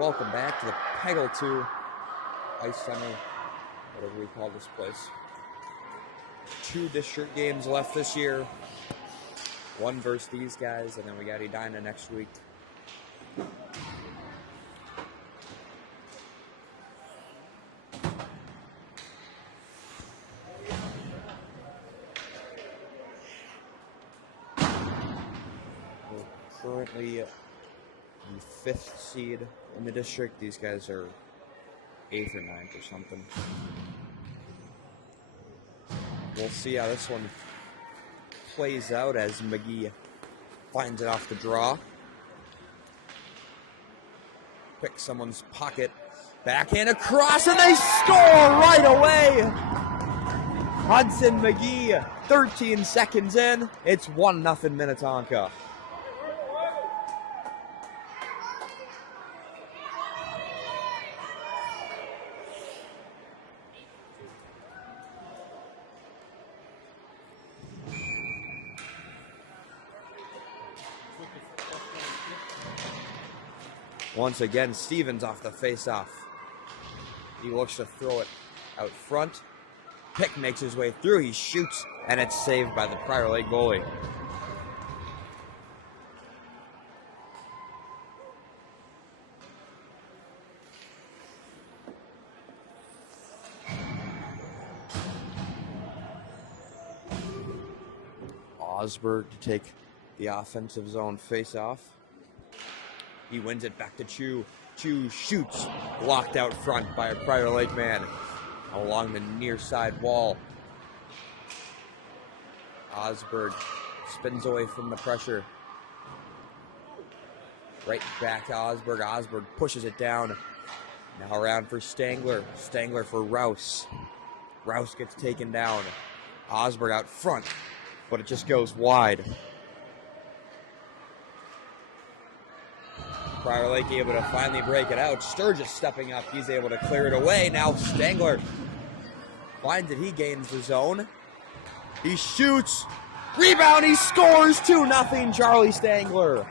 Welcome back to the PWB2 Ice Center, whatever we call this place. 2 district games left this year. 1 versus these guys, and then we got Edina next week. We're currently the 5th seed in the district. These guys are 8th or 9th or something. We'll see how this one plays out as McGee finds it off the draw. Picks someone's pocket. Backhand across, and they score right away! Hudson McGee, 13 seconds in. It's 1-0 Minnetonka. Once again, Stevens off the face-off. He looks to throw it out front. Pick makes his way through. He shoots, and it's saved by the Prior Lake goalie. Osberg to take the offensive zone face-off. He wins it back to Chu. Chu shoots, blocked out front by a Prior Lake man along the near side wall. Osberg spins away from the pressure. Right back to Osberg. Osberg pushes it down. Now around for Stangler. Stangler for Rouse. Rouse gets taken down. Osberg out front, but it just goes wide. Prior Lake able to finally break it out. Sturgis stepping up. He's able to clear it away. Now Stangler finds it. He gains the zone. He shoots. Rebound. He scores 2-0 Charlie Stangler.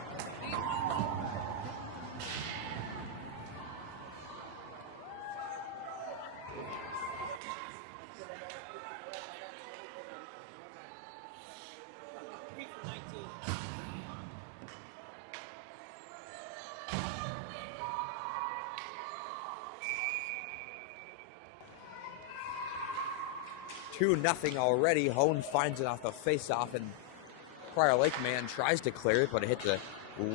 Nothing already. Hone finds it off the face-off, and Prior Lake man tries to clear it, but it hit the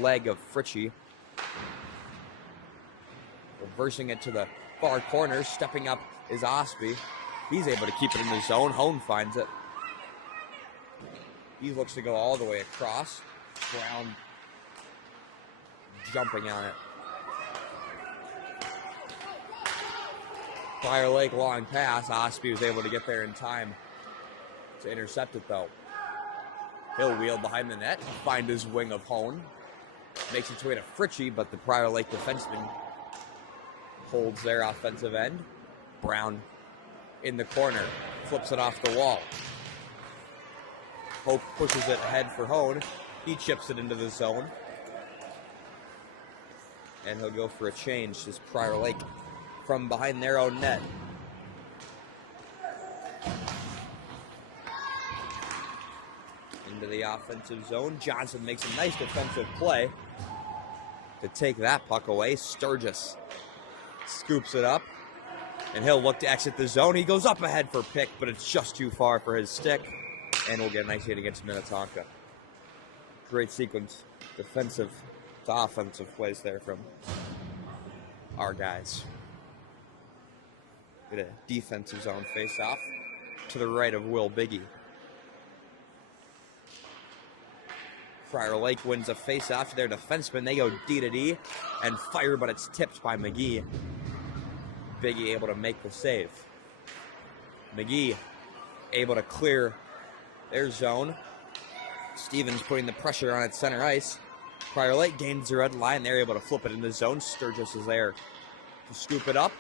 leg of Fritchie. Reversing it to the far corner. Stepping up is Osby. He's able to keep it in the zone. Hone finds it. He looks to go all the way across. Brown jumping on it. Prior Lake long pass. Osby was able to get there in time to intercept it, though. He'll wheel behind the net, find his wing of Hone. Makes its way to Fritchie, but the Prior Lake defenseman holds their offensive end. Brown in the corner, flips it off the wall. Hope pushes it ahead for Hone. He chips it into the zone. And he'll go for a change. This Prior Lake from behind their own net. Into the offensive zone. Johnson makes a nice defensive play to take that puck away. Sturgis scoops it up, and he'll look to exit the zone. He goes up ahead for Pick, but it's just too far for his stick, and we'll get a nice hit against Minnetonka. Great sequence, defensive to offensive plays there from our guys. Get a defensive zone face-off to the right of Will Biggie. Prior Lake wins a face-off to their defenseman. They go D to D and fire, but it's tipped by McGee. Biggie able to make the save. McGee able to clear their zone. Stevens putting the pressure on at center ice. Prior Lake gains the red line. They're able to flip it in the zone. Sturgis is there to scoop it up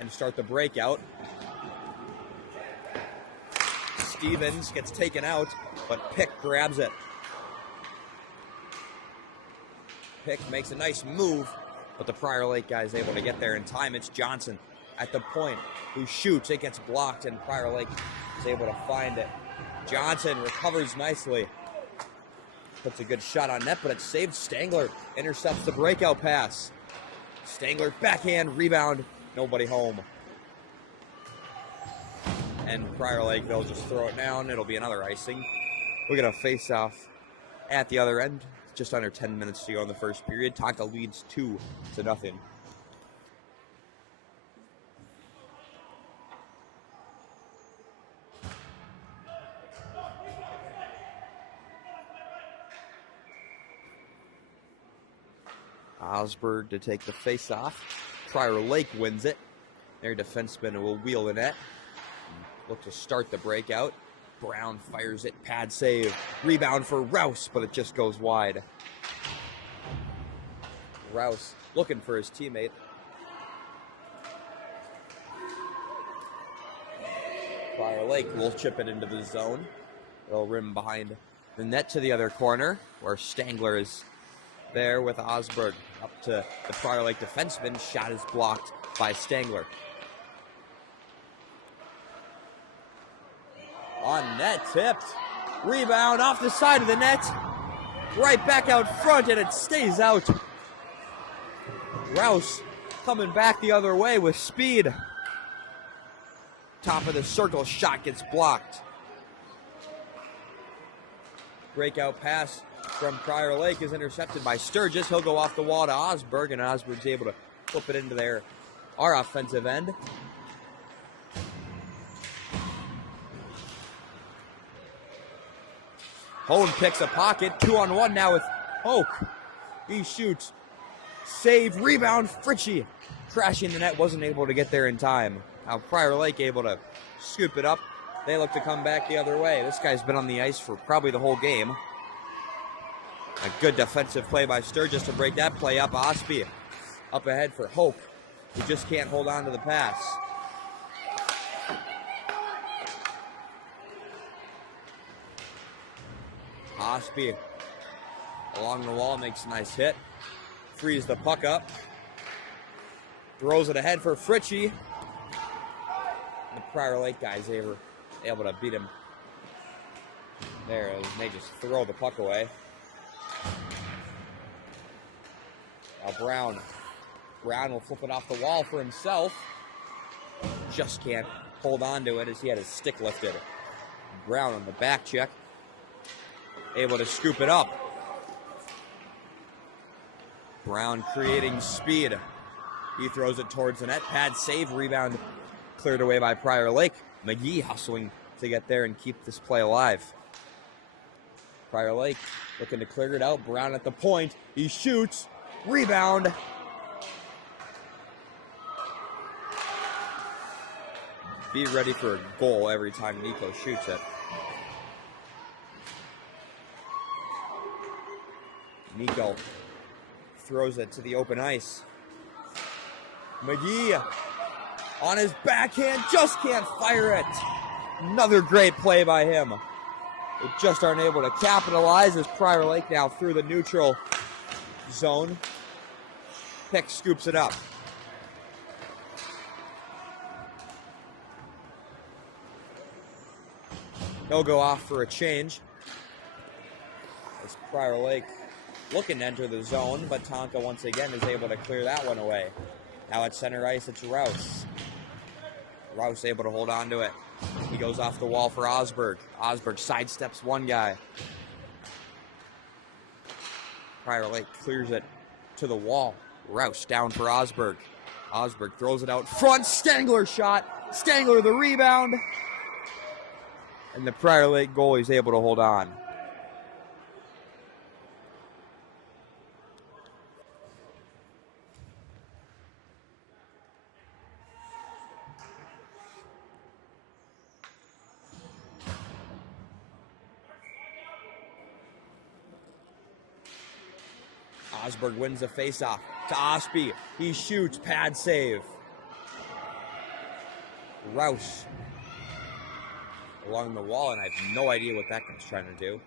and start the breakout. Stevens gets taken out, but Pick grabs it. Pick makes a nice move, But the Prior Lake guy is able to get there in time. It's Johnson at the point who shoots. It gets blocked, and Prior Lake is able to find it. Johnson recovers nicely. Puts a good shot on net, but it's saved. Stangler intercepts the breakout pass. Stangler backhand, rebound, nobody home. And Prior Lake, they'll just throw it down. It'll be another icing. We're going to face off at the other end. Just under 10 minutes to go in the first period. Tonka leads 2-0. Osberg to take the face-off. Prior Lake wins it. Their defenseman will wheel the net. Look to start the breakout. Brown fires it, pad save. Rebound for Rouse, but it just goes wide. Rouse looking for his teammate. Prior Lake will chip it into the zone. It'll rim behind the net to the other corner, where Stangler is there with Osberg. Up to the Prior Lake defenseman. Shot is blocked by Stangler. On net, tipped. Rebound off the side of the net. Right back out front, and it stays out. Rouse coming back the other way with speed. Top of the circle, shot gets blocked. Breakout pass from Prior Lake is intercepted by Sturgis. He'll go off the wall to Osberg, and Osberg's able to flip it into our offensive end. Hone picks a pocket. 2-on-1 now with Hoke. He shoots. Save, rebound, Fritchie. Crashing the net, wasn't able to get there in time. Now Prior Lake able to scoop it up. They look to come back the other way. This guy's been on the ice for probably the whole game. A good defensive play by Sturgis to break that play up. Ospie up ahead for Hope, who just can't hold on to the pass. Ospie along the wall, makes a nice hit. Frees the puck up. Throws it ahead for Fritchie. The Prior Lake guys able to beat him there, and they just throw the puck away. Now Brown will flip it off the wall for himself. Just can't hold on to it as he had his stick lifted. Brown on the back check. Able to scoop it up. Brown creating speed. He throws it towards the net. Pad save, rebound cleared away by Prior Lake. McGee hustling to get there and keep this play alive. Prior Lake looking to clear it out. Brown at the point. He shoots. Rebound. Be ready for a goal every time Nico shoots it. Nico throws it to the open ice. McGee on his backhand, just can't fire it. Another great play by him. They just aren't able to capitalize as Prior Lake now through the neutral zone. Pick scoops it up. He'll go off for a change as Prior Lake looking to enter the zone, but Tonka once again is able to clear that one away. Now at center ice, it's Rouse. Rouse able to hold on to it. He goes off the wall for Osberg. Osberg sidesteps one guy. Prior Lake clears it to the wall. Rouse down for Osberg. Osberg throws it out front. Stangler shot. Stangler the rebound. And the Prior Lake goalie is able to hold on. Osberg wins the faceoff to Ospie. He shoots, pad save. Rouse along the wall, and I have no idea what that guy's trying to do.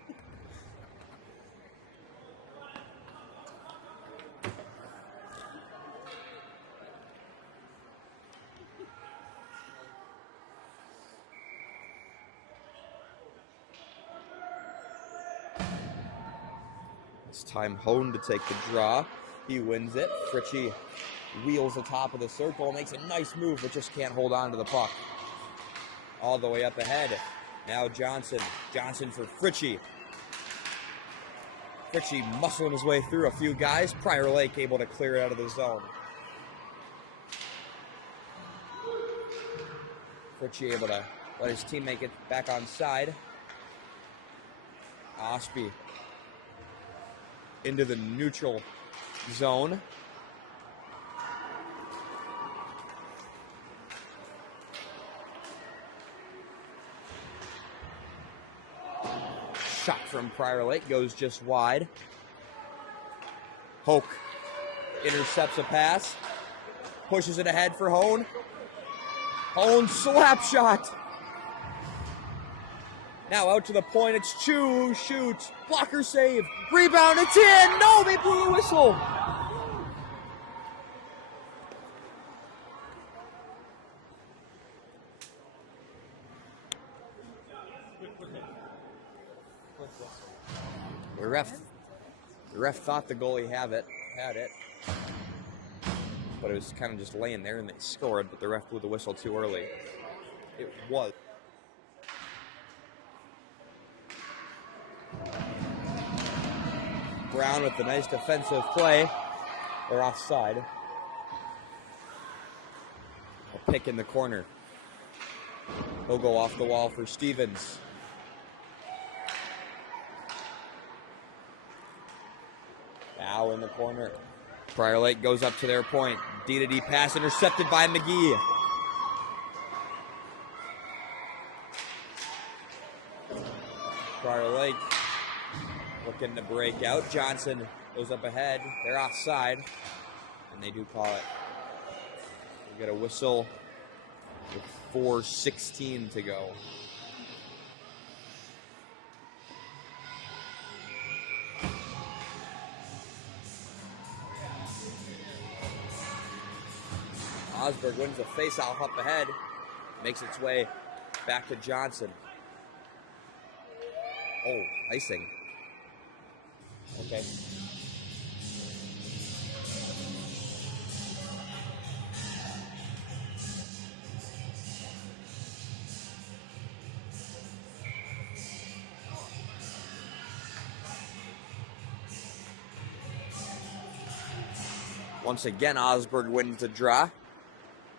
It's time Hone to take the draw. He wins it. Fritchie wheels the top of the circle, makes a nice move, but just can't hold on to the puck. All the way up ahead. Now Johnson. Johnson for Fritchie. Fritchie muscling his way through a few guys. Prior Lake able to clear it out of the zone. Fritchie able to let his teammate get back on side. Ospey into the neutral zone. Shot from Prior Lake goes just wide. Hoke intercepts a pass. Pushes it ahead for Hone. Hone slap shot. Now out to the point, it's Chu, shoots, blocker save, rebound, it's in! No, they blew a whistle! The ref thought the goalie had it, but it was kind of just laying there and they scored, but the ref blew the whistle too early. It was. Brown with the nice defensive play. They're offside. A pick in the corner. He'll go off the wall for Stevens. Now in the corner. Prior Lake goes up to their point. D-to-D pass intercepted by McGee. Prior Lake looking to break out. Johnson goes up ahead. They're offside, and they do call it. We got a whistle with 4:16 to go. Osberg wins the faceoff up ahead, makes its way back to Johnson. Oh, icing. Okay. Once again, Osberg wins the draw.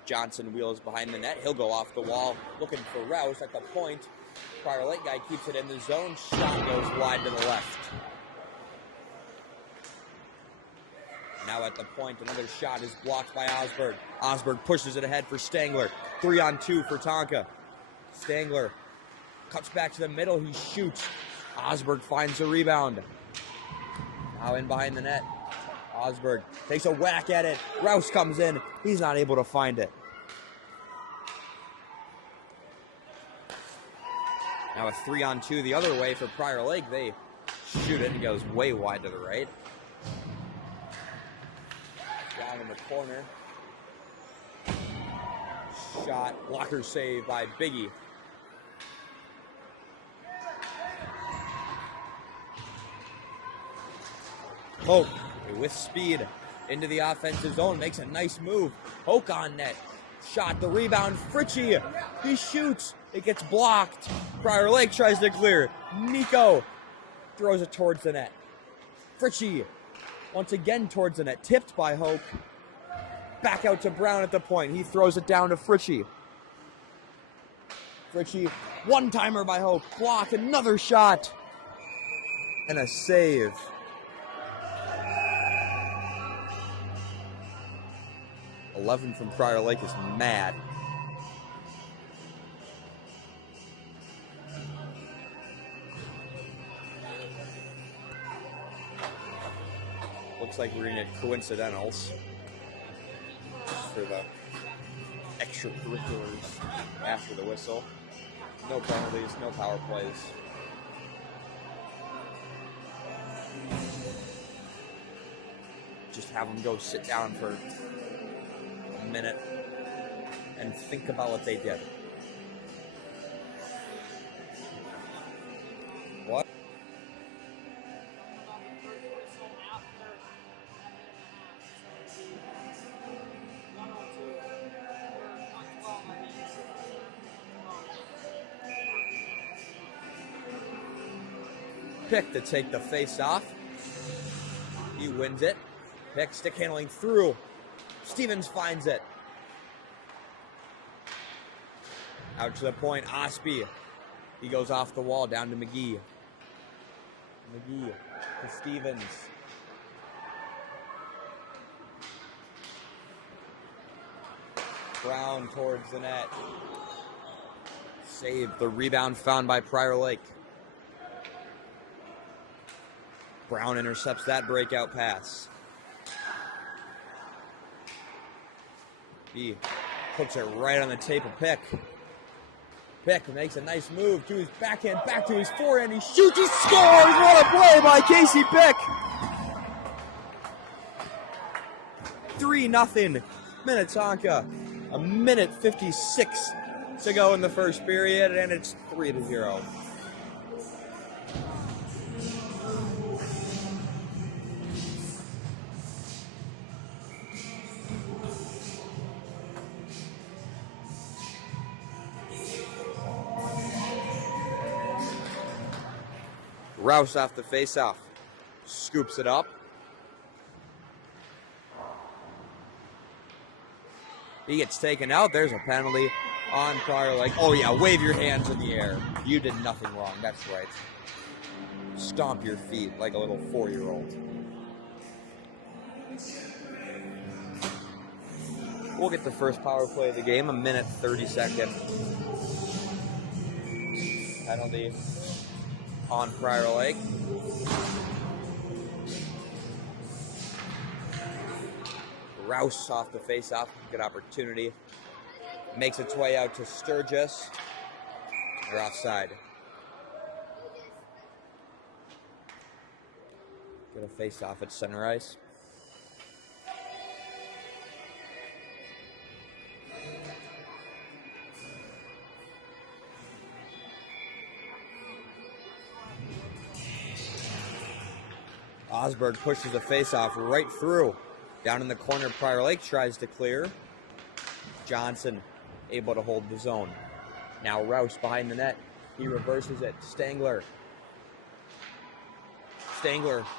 Johnson wheels behind the net. He'll go off the wall, looking for Rouse at the point. Prior Lake guy keeps it in the zone. Shot goes wide to the left. Now at the point, another shot is blocked by Osberg. Osberg pushes it ahead for Stangler. 3-on-2 for Tonka. Stangler cuts back to the middle. He shoots. Osberg finds a rebound. Now in behind the net. Osberg takes a whack at it. Rouse comes in. He's not able to find it. Now a 3-on-2 the other way for Prior Lake. They shoot it and it goes way wide to the right. Down in the corner. Shot, blocker save by Biggie. Hoke with speed into the offensive zone, makes a nice move. Hoke on net. Shot, the rebound, Fritchie. He shoots. It gets blocked. Prior Lake tries to clear. Nico throws it towards the net. Fritchie once again towards the net. Tipped by Hoke. Back out to Brown at the point. He throws it down to Fritchie. Fritchie, one-timer by Hoke. Block, another shot. And a save. Eleven from Prior Lake is mad. Looks like we're gonna get coincidentals for the extracurriculars after the whistle. No penalties, no power plays. Just have them go sit down for a minute and think about what they did. What? Pick to take the face off. He wins it. Pick stick handling through. Stevens finds it. Out to the point, Osby. He goes off the wall, down to McGee. McGee to Stevens. Brown towards the net. Save. The rebound found by Prior Lake. Brown intercepts that breakout pass. He puts it right on the tape of Pick. Pick makes a nice move to his backhand, back to his forehand. He shoots, he scores! What a play by Casey Pick! 3-0 Minnetonka. A minute 56 to go in the first period, and it's 3-0. Rouse off the face-off. Scoops it up. He gets taken out. There's a penalty on Prior Lake. Oh, yeah, wave your hands in the air. You did nothing wrong. That's right. Stomp your feet like a little 4-year-old. We'll get the first power play of the game, a minute 30-second penalty on Prior Lake. Rouse off the face-off, good opportunity. Makes its way out to Sturgis. They're offside. Get a face-off at center ice. Osberg pushes the face-off right through. Down in the corner, Prior Lake tries to clear. Johnson able to hold the zone. Now Rouse behind the net. He reverses it. Stangler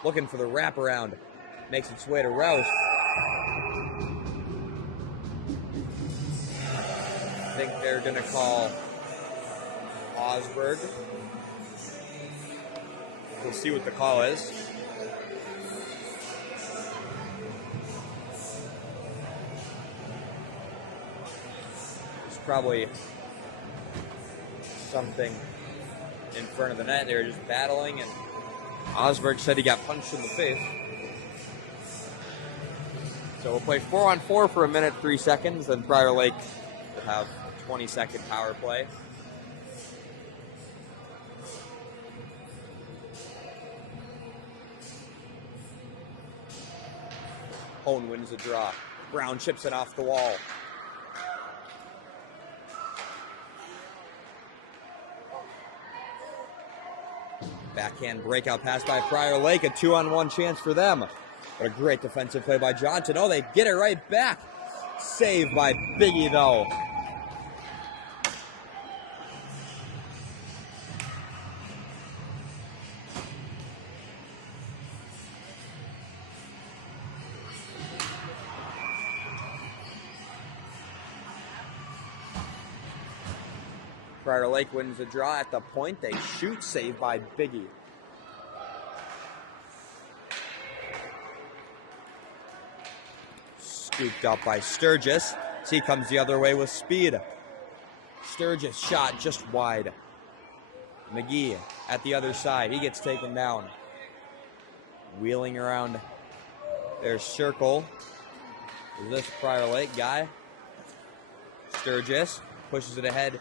looking for the wraparound. Makes its way to Rouse. I think they're going to call Osberg. We'll see what the call is. Probably something in front of the net. They were just battling, and Osberg said he got punched in the face. So we'll play 4-on-4 for a minute 3 seconds, then Prior Lake will have a 20-second power play. Hone wins the draw. Brown chips it off the wall. Backhand breakout pass by Prior Lake, a 2-on-1 chance for them. What a great defensive play by Johnson. Oh, they get it right back. Saved by Biggie, though. Prior Lake wins the draw at the point. They shoot, saved by Biggie. Scooped up by Sturgis. He comes the other way with speed. Sturgis shot just wide. McGee at the other side. He gets taken down. Wheeling around their circle. Is this Prior Lake guy? Sturgis pushes it ahead.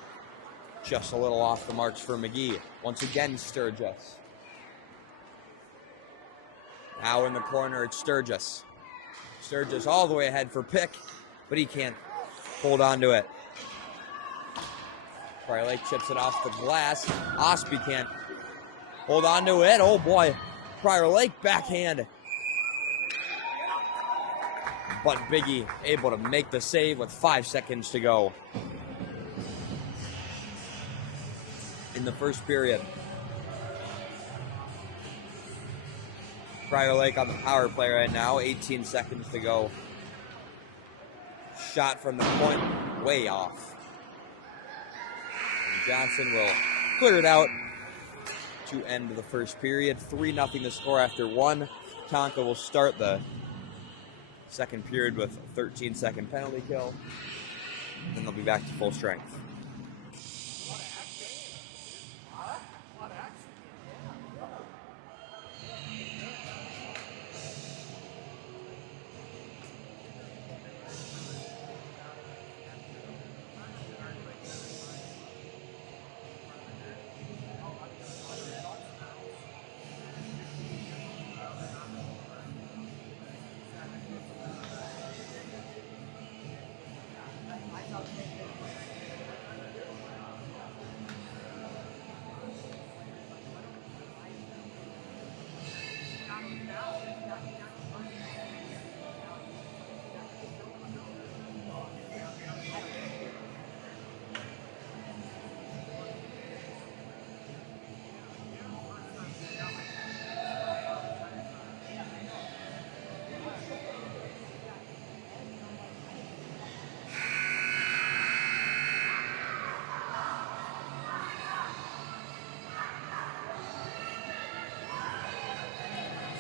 Just a little off the marks for McGee. Once again, Sturgis. Now in the corner, it's Sturgis. Sturgis all the way ahead for Pick, but he can't hold on to it. Prior Lake chips it off the glass. Osby can't hold on to it. Oh boy, Prior Lake backhand. But Biggie able to make the save with 5 seconds to go in the first period. Prior Lake on the power play right now. 18 seconds to go. Shot from the point, way off. And Johnson will clear it out to end the first period. 3-0 the score after one. Tonka will start the second period with a 13-second penalty kill. Then they'll be back to full strength.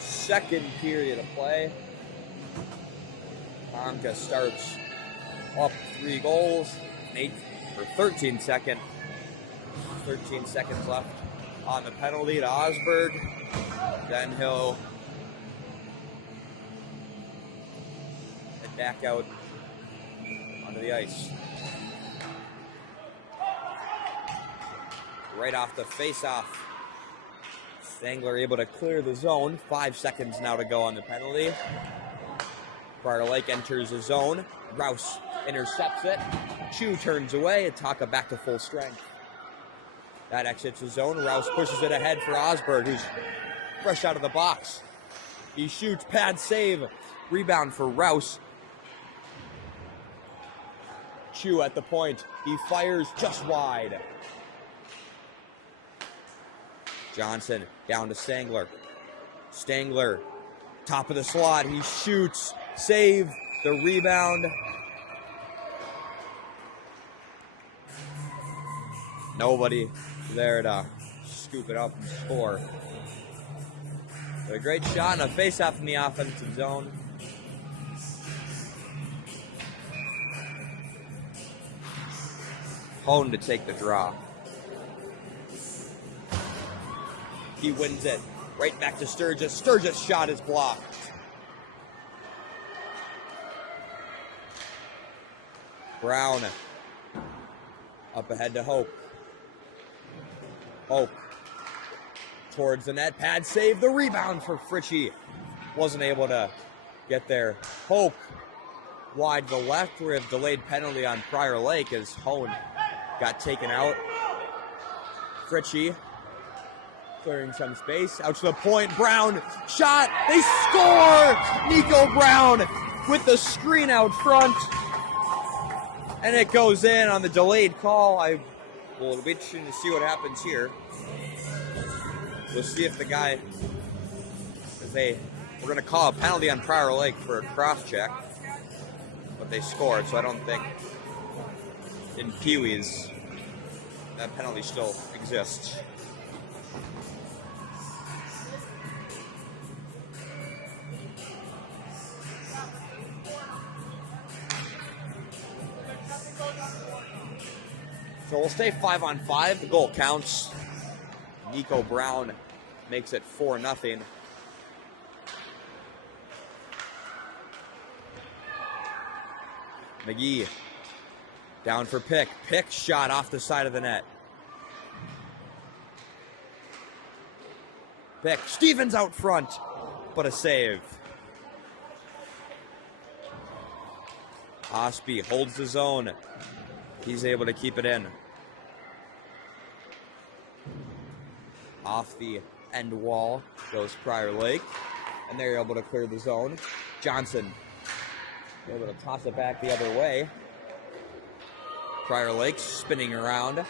Second period of play. Tonka starts up 3 goals. 13 seconds left on the penalty to Osberg. Then he'll head back out onto the ice. Right off the face-off. Stangler able to clear the zone. 5 seconds now to go on the penalty. Prior Lake enters the zone. Rouse intercepts it. Chu turns away. Tonka back to full strength. That exits the zone. Rouse pushes it ahead for Osberg, who's fresh out of the box. He shoots. Pad save. Rebound for Rouse. Chu at the point. He fires just wide. Johnson down to Stangler. Stangler, top of the slot. He shoots. Save. The rebound. Nobody there to scoop it up and score. But a great shot and a face-off in the offensive zone. Hone to take the draw. He wins it. Right back to Sturgis. Sturgis' shot is blocked. Brown up ahead to Hope. Hope towards the net. Pad save. The rebound for Fritchie. Wasn't able to get there. Hope wide to the left. We have delayed penalty on Prior Lake as Hone got taken out. Fritchie clearing some space. Out to the point. Brown shot. They score! Nico Brown with the screen out front. And it goes in on the delayed call. It'll be interesting to see what happens here. We'll see if the guy, we're going to call a penalty on Prior Lake for a cross check. But they scored, so I don't think in Pee-wees that penalty still exists. So we'll stay 5-on-5. The goal counts. Nico Brown makes it 4-0. McGee down for Pick. Pick shot off the side of the net. Pick. Stevens out front, but a save. Osby holds the zone. He's able to keep it in. Off the end wall goes Prior Lake, and they're able to clear the zone. Johnson able to toss it back the other way. Prior Lake spinning around,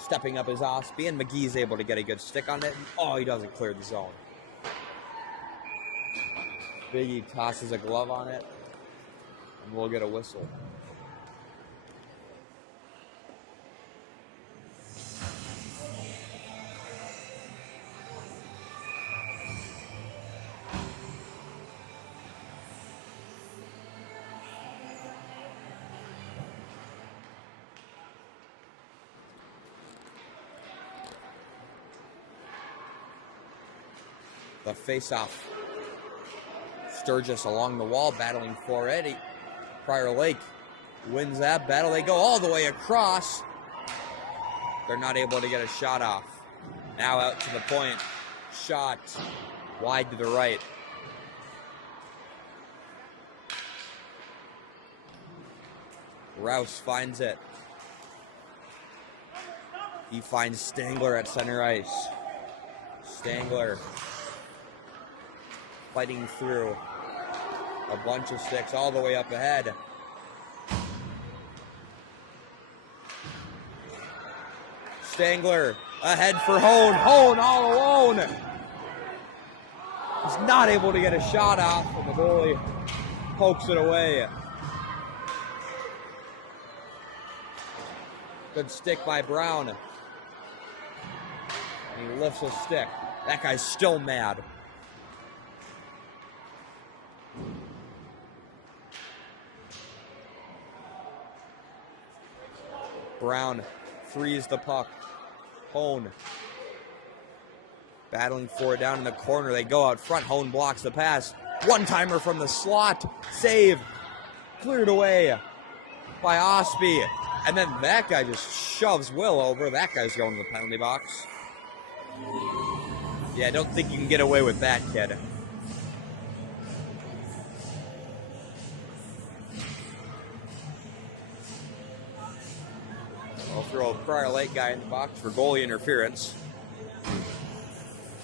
stepping up his Osby, and McGee's able to get a good stick on it. Oh, he doesn't clear the zone. Biggie tosses a glove on it, and we'll get a whistle. The face-off. Sturgis along the wall, battling for it. Prior Lake wins that battle. They go all the way across. They're not able to get a shot off. Now out to the point. Shot wide to the right. Rouse finds it. He finds Stangler at center ice. Stangler fighting through a bunch of sticks all the way up ahead. Stangler ahead for Hone. Hone all alone. He's not able to get a shot off, and the goalie pokes it away. Good stick by Brown. And he lifts a stick. That guy's still mad. Brown frees the puck. Hone battling for it down in the corner. They go out front. Hone blocks the pass. One-timer from the slot. Save. Cleared away by Osby. And then that guy just shoves Will over. That guy's going to the penalty box. Yeah, I don't think you can get away with that, kid. I'll throw a Prior Lake guy in the box for goalie interference.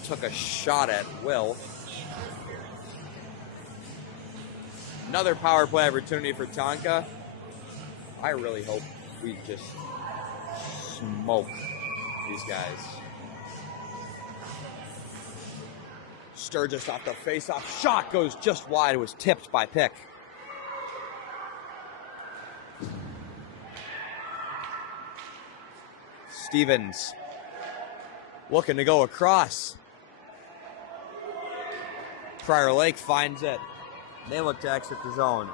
Took a shot at Will. Another power play opportunity for Tonka. I really hope we just smoke these guys. Sturgis off the face-off. Shot goes just wide. It was tipped by Pick. Stevens looking to go across. Prior Lake finds it. They look to exit the zone.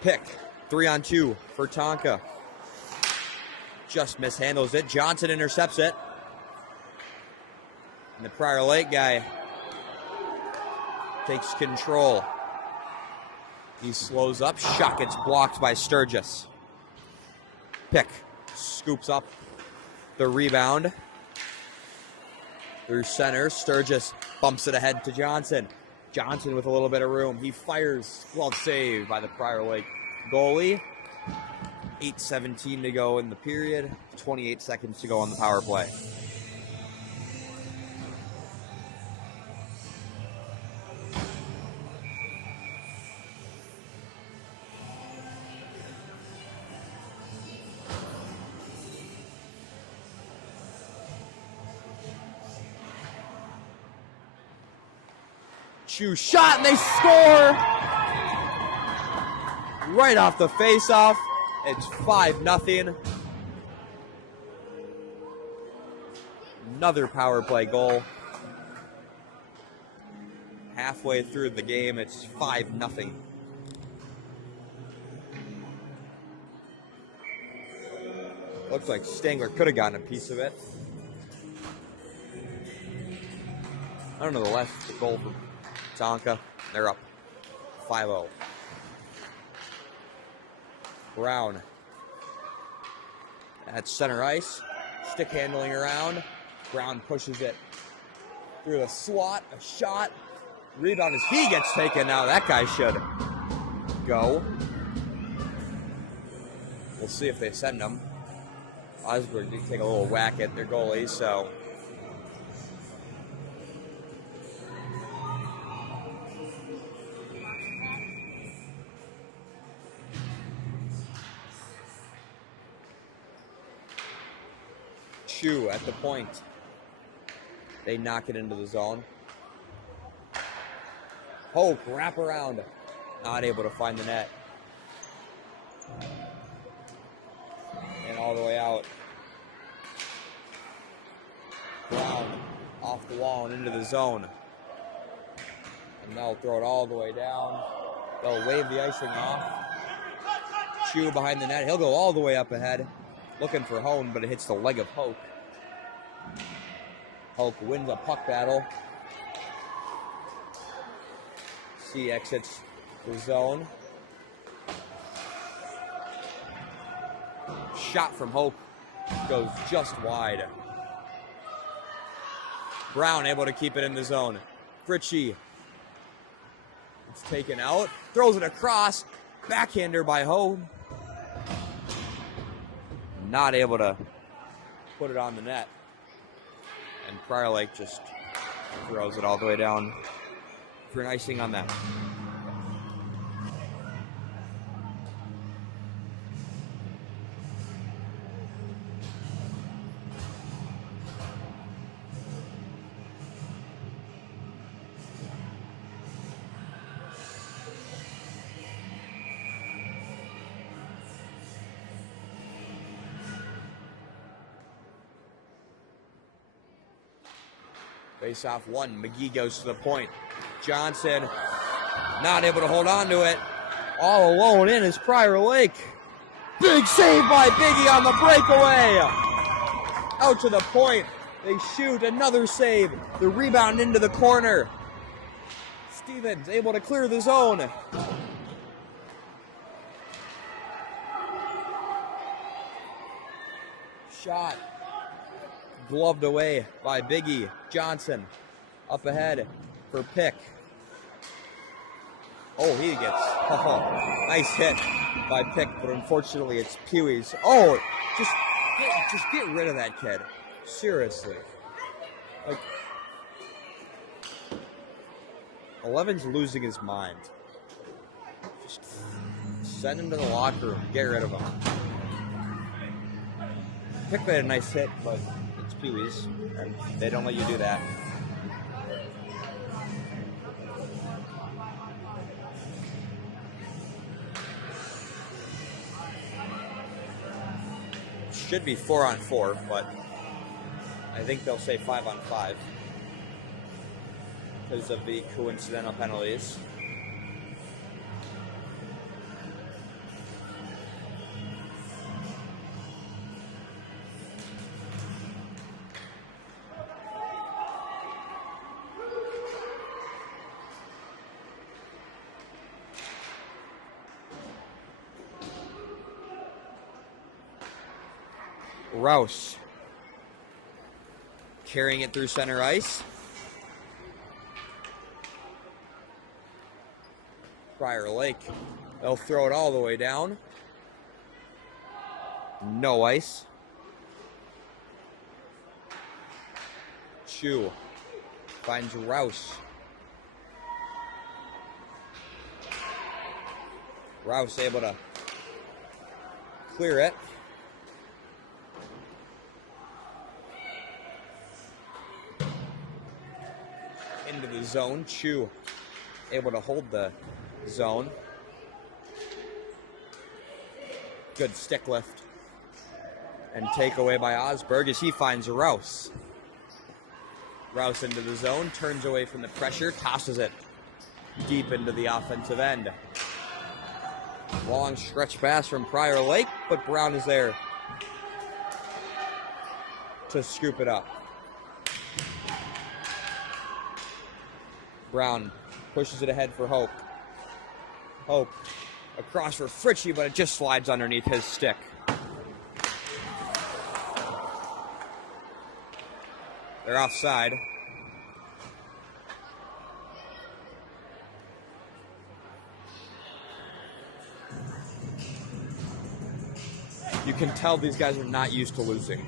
Pick, 3-on-2 for Tonka. Just mishandles it. Johnson intercepts it. And the Prior Lake guy takes control. He slows up. Shot gets blocked by Sturgis. Pick scoops up the rebound. Through center. Sturgis bumps it ahead to Johnson. Johnson with a little bit of room. He fires. Glove saved by the Prior Lake goalie. 8:17 to go in the period. 28 seconds to go on the power play. Chu shot and they score right off the face-off. It's 5-0. Another power play goal. Halfway through the game, it's 5-0. Looks like Stangler could have gotten a piece of it. I don't know the last goal for Tonka. They're up 5-0. Brown at center ice. Stick handling around. Brown pushes it through the slot. A shot. Rebound as he gets taken now. That guy should go. We'll see if they send him. Osborne did take a little whack at their goalie, so. Chu at the point. They knock it into the zone. Hope, wrap around. Not able to find the net. And all the way out. Brown off the wall and into the zone. And they'll throw it all the way down. They'll wave the icing off. Chu behind the net. He'll go all the way up ahead. Looking for Hone, but it hits the leg of Hoke. Hoke wins a puck battle. C exits the zone. Shot from Hoke goes just wide. Brown able to keep it in the zone. Fritchie. It's taken out. Throws it across. Backhander by Hone. Not able to put it on the net. And Prior Lake just throws it all the way down for an icing on that. Face off one. McGee goes to the point. Johnson not able to hold on to it. All alone in is Prior Lake. Big save by Biggie on the breakaway. Out to the point. They shoot. Another save. The rebound into the corner. Stevens able to clear the zone. Shot. Gloved away by Biggie. Johnson up ahead for Pick. Oh, he gets nice hit by Pick, but unfortunately it's Pewey's. Oh, just get rid of that kid. Seriously. Like, 11's losing his mind. Just send him to the locker room. Get rid of him. Pick made a nice hit, but it's Pewey's, and they don't let you do that. Should be 4-on-4, but I think they'll say 5-on-5 because of the coincidental penalties. Rouse carrying it through center ice. Prior Lake, they'll throw it all the way down. No ice. Chu finds Rouse. Rouse able to clear it. Into the zone. Chu able to hold the zone. Good stick lift. And takeaway by Osberg as he finds Rouse. Rouse into the zone, turns away from the pressure, tosses it deep into the offensive end. Long stretch pass from Prior Lake, but Brown is there to scoop it up. Brown pushes it ahead for Hope. Hope across for Fritchie, but it just slides underneath his stick. They're offside. You can tell these guys are not used to losing.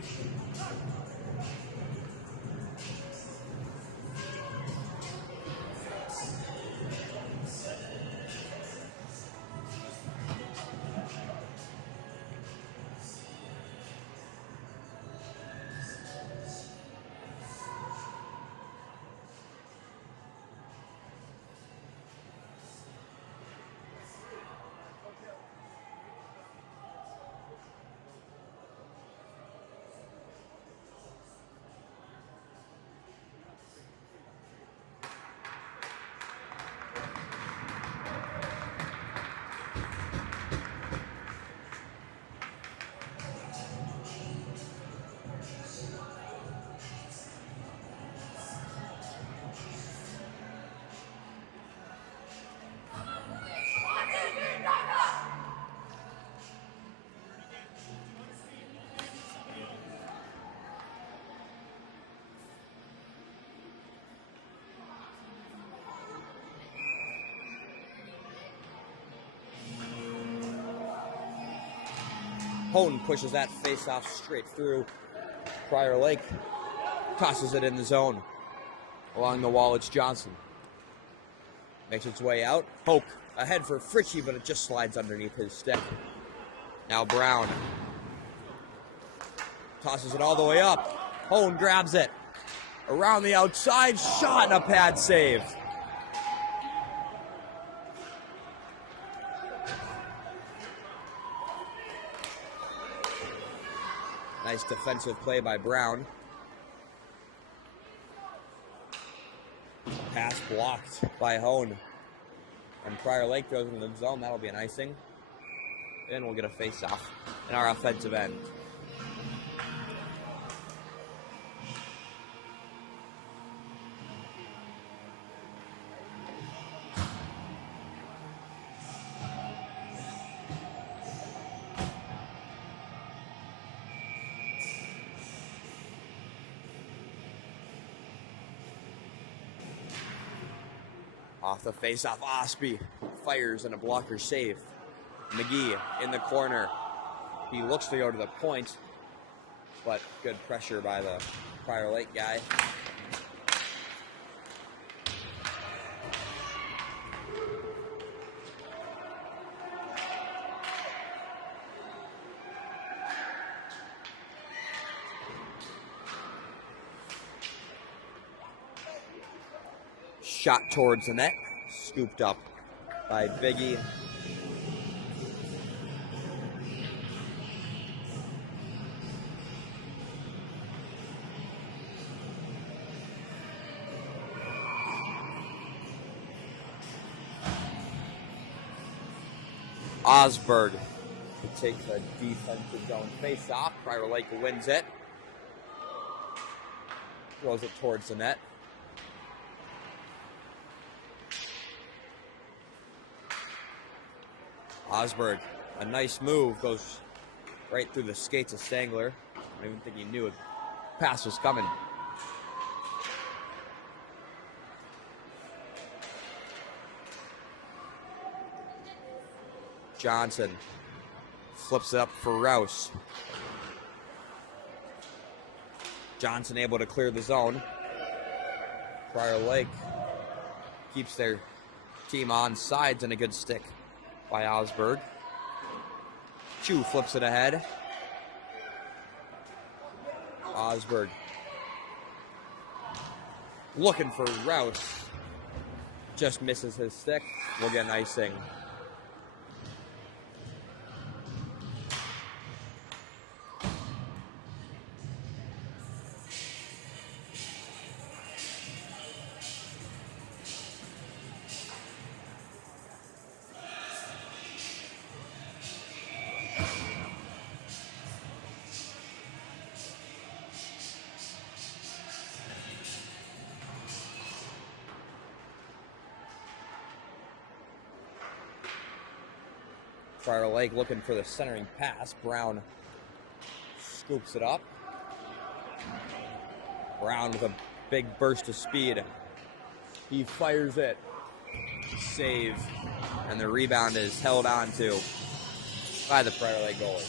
Hone pushes that face-off straight through. Prior Lake tosses it in the zone. Along the wall, it's Johnson. Makes its way out. Hoke ahead for Fritchie, but it just slides underneath his stick. Now Brown tosses it all the way up. Hone grabs it. Around the outside, shot and a pad save. Nice defensive play by Brown. Pass blocked by Hone. And Prior Lake goes into the zone. That'll be an icing. And we'll get a face-off in our offensive end. Off the face-off, Osby fires and a blocker save. McGee in the corner. He looks to go to the point, but good pressure by the Prior Lake guy. Shot towards the net, scooped up by Biggie. Osberg takes a defensive zone face-off. Prior Lake wins it. Throws it towards the net. Osberg, a nice move, goes right through the skates of Stangler. I don't even think he knew a pass was coming. Johnson flips it up for Rouse. Johnson able to clear the zone. Prior Lake keeps their team on sides and a good stick by Osberg. Chu flips it ahead. Osberg looking for Rouse. Just misses his stick. We'll get an icing. Prior Lake looking for the centering pass. Brown scoops it up. Brown with a big burst of speed. He fires it. Save. And the rebound is held on to by the Prior Lake goalie.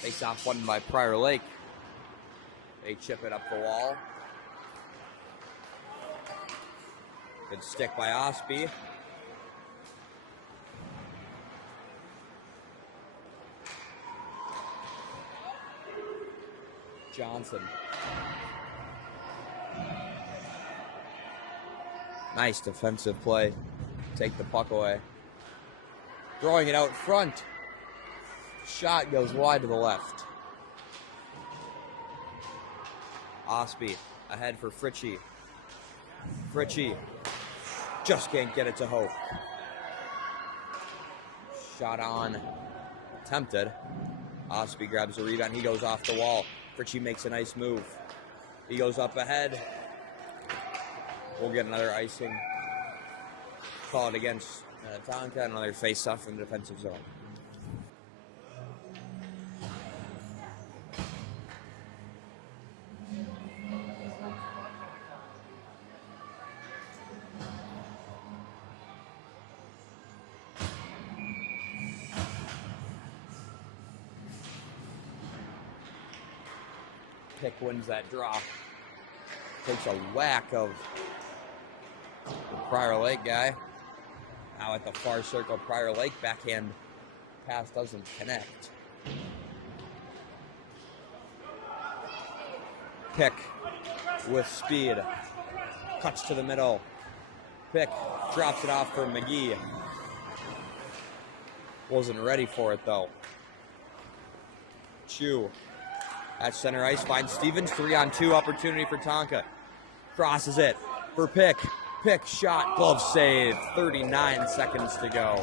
Face off won by Prior Lake. They chip it up the wall. Good stick by Osby. Johnson. Nice defensive play. Take the puck away. Throwing it out front. Shot goes wide to the left. Osby ahead for Fritchie. Fritchie just can't get it to Hope. Shot on. Attempted. Osby grabs the rebound. He goes off the wall. Fritchie makes a nice move. He goes up ahead. We'll get another icing called against Minnetonka. Another face-off in the defensive zone. Pick wins that draw. Takes a whack of the Prior Lake guy. Now at the far circle, Prior Lake backhand pass doesn't connect. Pick with speed. Cuts to the middle. Pick drops it off for McGee. Wasn't ready for it though. Chu at center ice finds Stevens. 3-on-2 opportunity for Tonka. Crosses it for Pick. Pick shot, glove save. 39 seconds to go.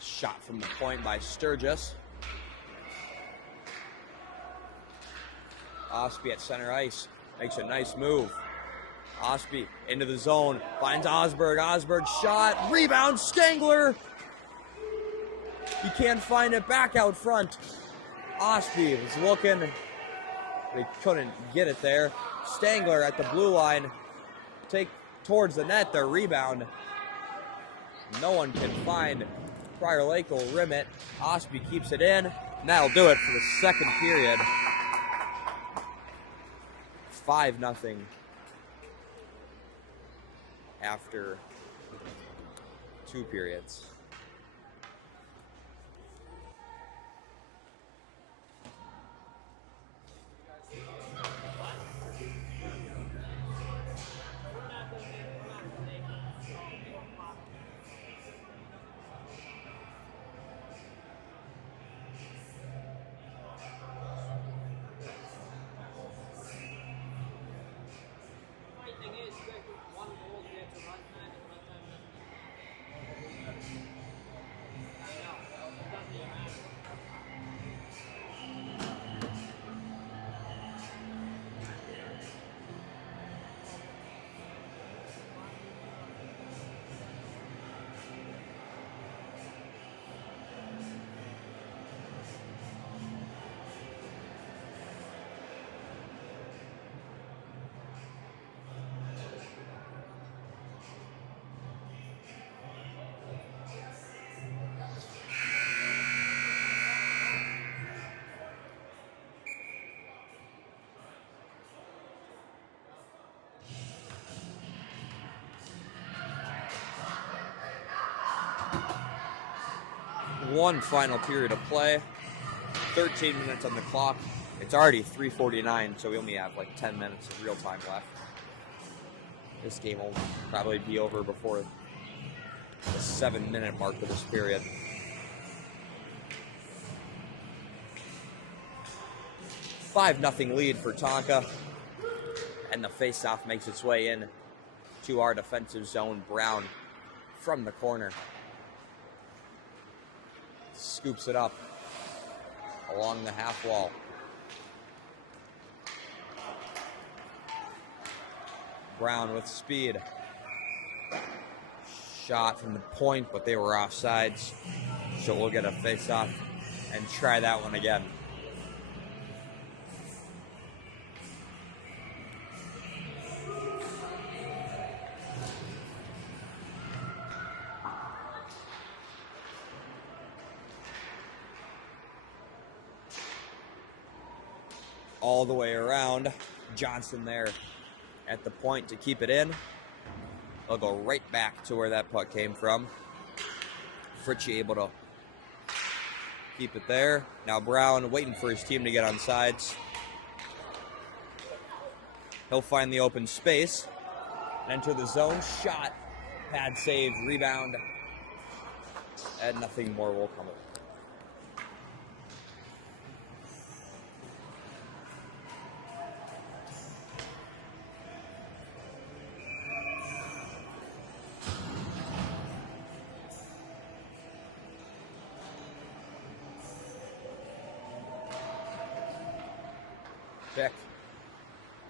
Shot from the point by Sturgis. Osby at center ice. Makes a nice move. Osby into the zone. Finds Osberg. Osberg shot. Rebound. Stangler. He can't find it back out front. Osby was looking. They couldn't get it there. Stangler at the blue line. Take towards the net. Their rebound. No one can find. Prior Lake will rim it. Osby keeps it in. And that'll do it for the second period. 5-0 after 2 periods. One final period of play. 13 minutes on the clock. It's already 3:49, so we only have like 10 minutes of real time left. This game will probably be over before the 7-minute mark of this period. $5-0 lead for Tonka. And the faceoff makes its way in to our defensive zone. Brown from the corner. Scoops it up along the half wall. Brown with speed. Shot from the point, but they were offsides. So we'll get a face-off and try that one again. All the way around. Johnson there at the point to keep it in. They'll go right back to where that puck came from. Fritchie able to keep it there. Now Brown waiting for his team to get on sides. He'll find the open space. Enter the zone. Shot. Pad save. Rebound. And nothing more will come of it. Pick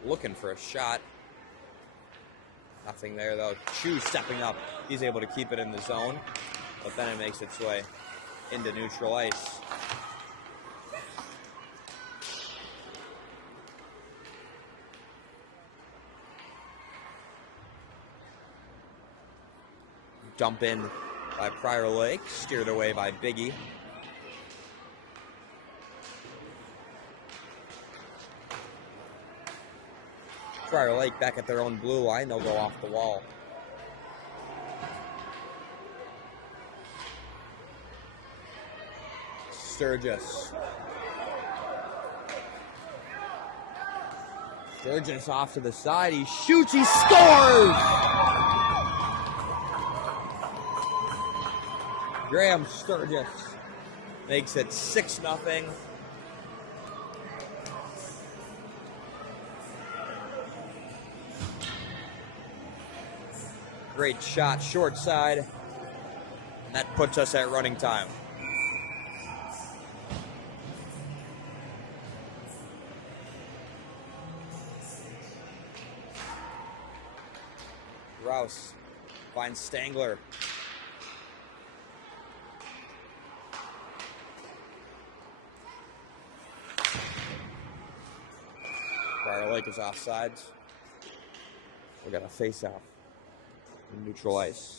looking for a shot. Nothing there, though. Chu stepping up. He's able to keep it in the zone, but then it makes its way into neutral ice. Dump in by Prior Lake, steered away by Biggie. Prior Lake back at their own blue line. They'll go off the wall. Sturgis. Sturgis off to the side. He shoots. He scores! Graham Sturgis makes it 6-0. Great shot, short side. And that puts us at running time. Rouse finds Stangler. Prior Lake is offsides. We got a face-off. Neutral ice.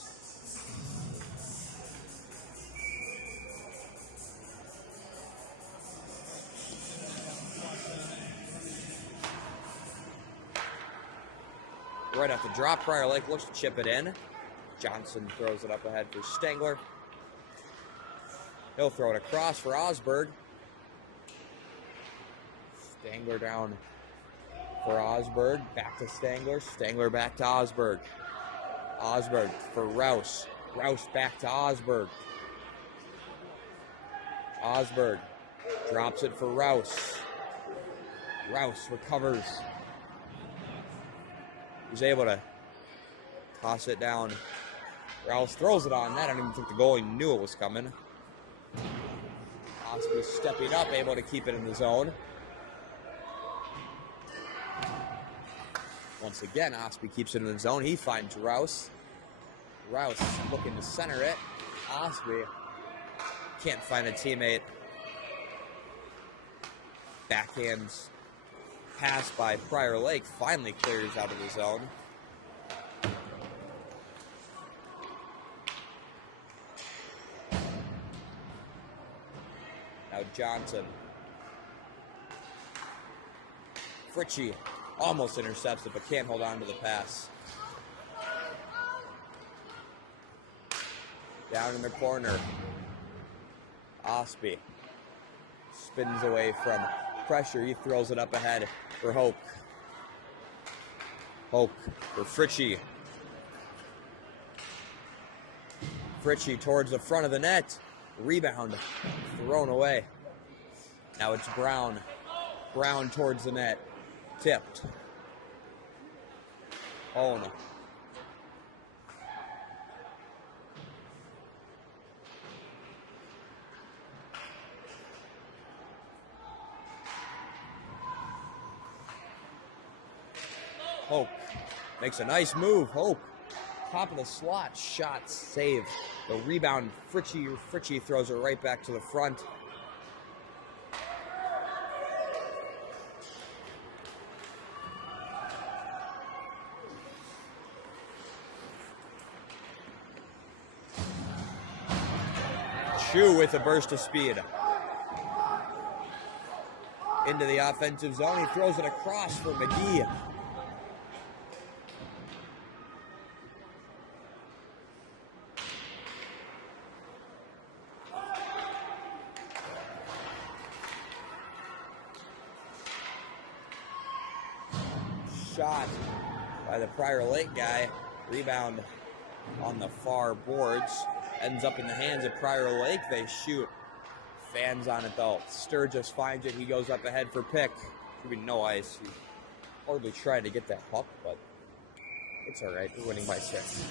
Right off the drop, Prior Lake looks to chip it in. Johnson throws it up ahead for Stangler. He'll throw it across for Osberg. Stangler down for Osberg. Back to Stangler. Stangler back to Osberg. Osberg for Rouse. Rouse back to Osberg. Osberg drops it for Rouse. Rouse recovers. He's able to toss it down. Rouse throws it on net. I don't even think the goalie knew it was coming. Osby stepping up, able to keep it in the zone. Once again, Osby keeps it in the zone. He finds Rouse. Rouse looking to center it. Osby can't find a teammate. Backhands pass by Prior Lake finally clears out of the zone. Now Johnson. Fritchie almost intercepts it, but can't hold on to the pass. Down in the corner. Osby spins away from pressure. He throws it up ahead for Hope. Hope for Fritchie. Fritchie towards the front of the net. Rebound thrown away. Now it's Brown. Brown towards the net. Tipped. Oh no. Hope makes a nice move. Hope, top of the slot, shot, save. The rebound, Fritchie throws it right back to the front. Chu with a burst of speed. Into the offensive zone, he throws it across for McGee. Shot by the Prior Lake guy. Rebound on the far boards. Ends up in the hands of Prior Lake. They shoot. Fans on it though. Sturgis finds it. He goes up ahead for pick. Should be no ice. He hardly tried to get that puck, but it's all right. We're winning by 6.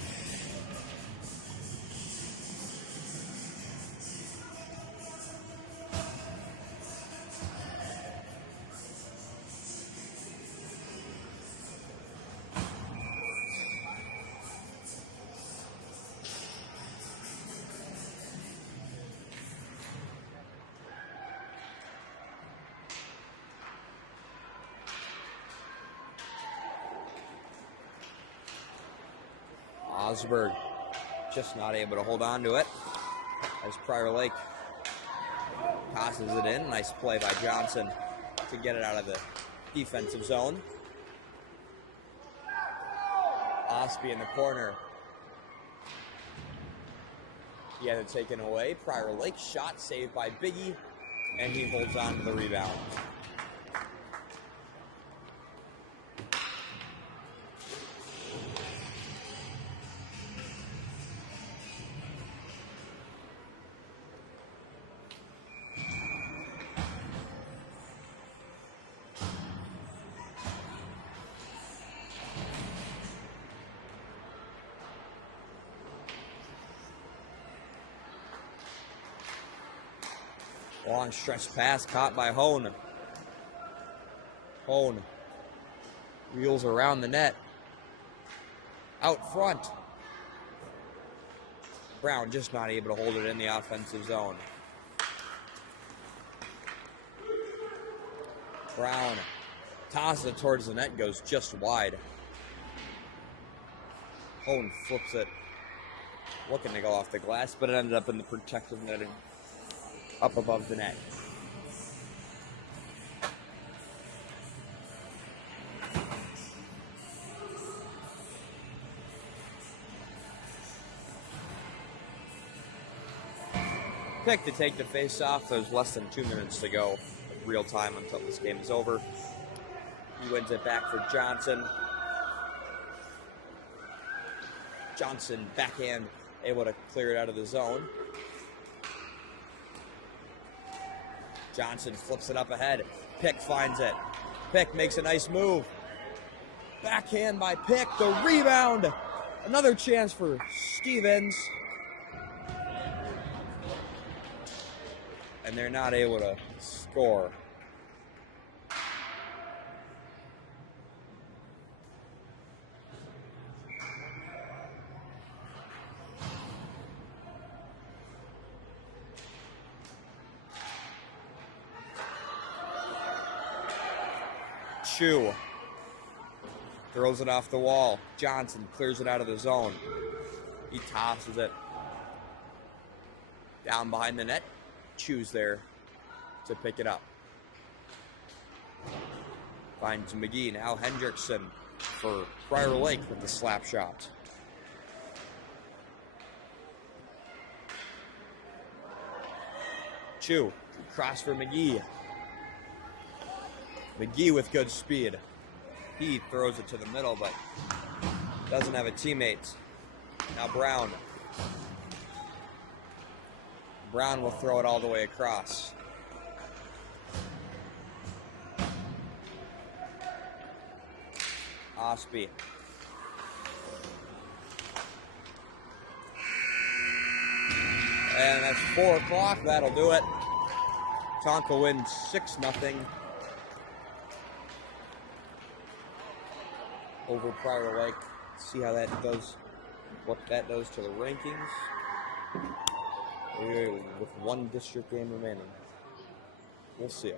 Osberg just not able to hold on to it as Prior Lake tosses it in. Nice play by Johnson to get it out of the defensive zone. Osby in the corner. He had it taken away. Prior Lake shot saved by Biggie, and he holds on to the rebound. Long stretch pass caught by Hone. Hone wheels around the net. Out front. Brown just not able to hold it in the offensive zone. Brown tosses it towards the net, goes just wide. Hone flips it, looking to go off the glass, but it ended up in the protective netting up above the net. Pick to take the face off. There's less than 2 minutes to go, real time until this game is over. He wins it back for Johnson. Johnson backhand, able to clear it out of the zone. Johnson flips it up ahead. Pick finds it. Pick makes a nice move. Backhand by Pick. The rebound. Another chance for Stevens. And they're not able to score. Chu throws it off the wall. Johnson clears it out of the zone. He tosses it down behind the net. Chu's there to pick it up. Finds McGee. Now Hendrickson for Prior Lake with the slap shot. Chu, cross for McGee. McGee with good speed. He throws it to the middle, but doesn't have a teammate. Now Brown. Brown will throw it all the way across. Osby. And that's 4 o'clock. That'll do it. Tonka wins 6-0 over Prior Lake. See how that does, what that does to the rankings. With one district game remaining. We'll see.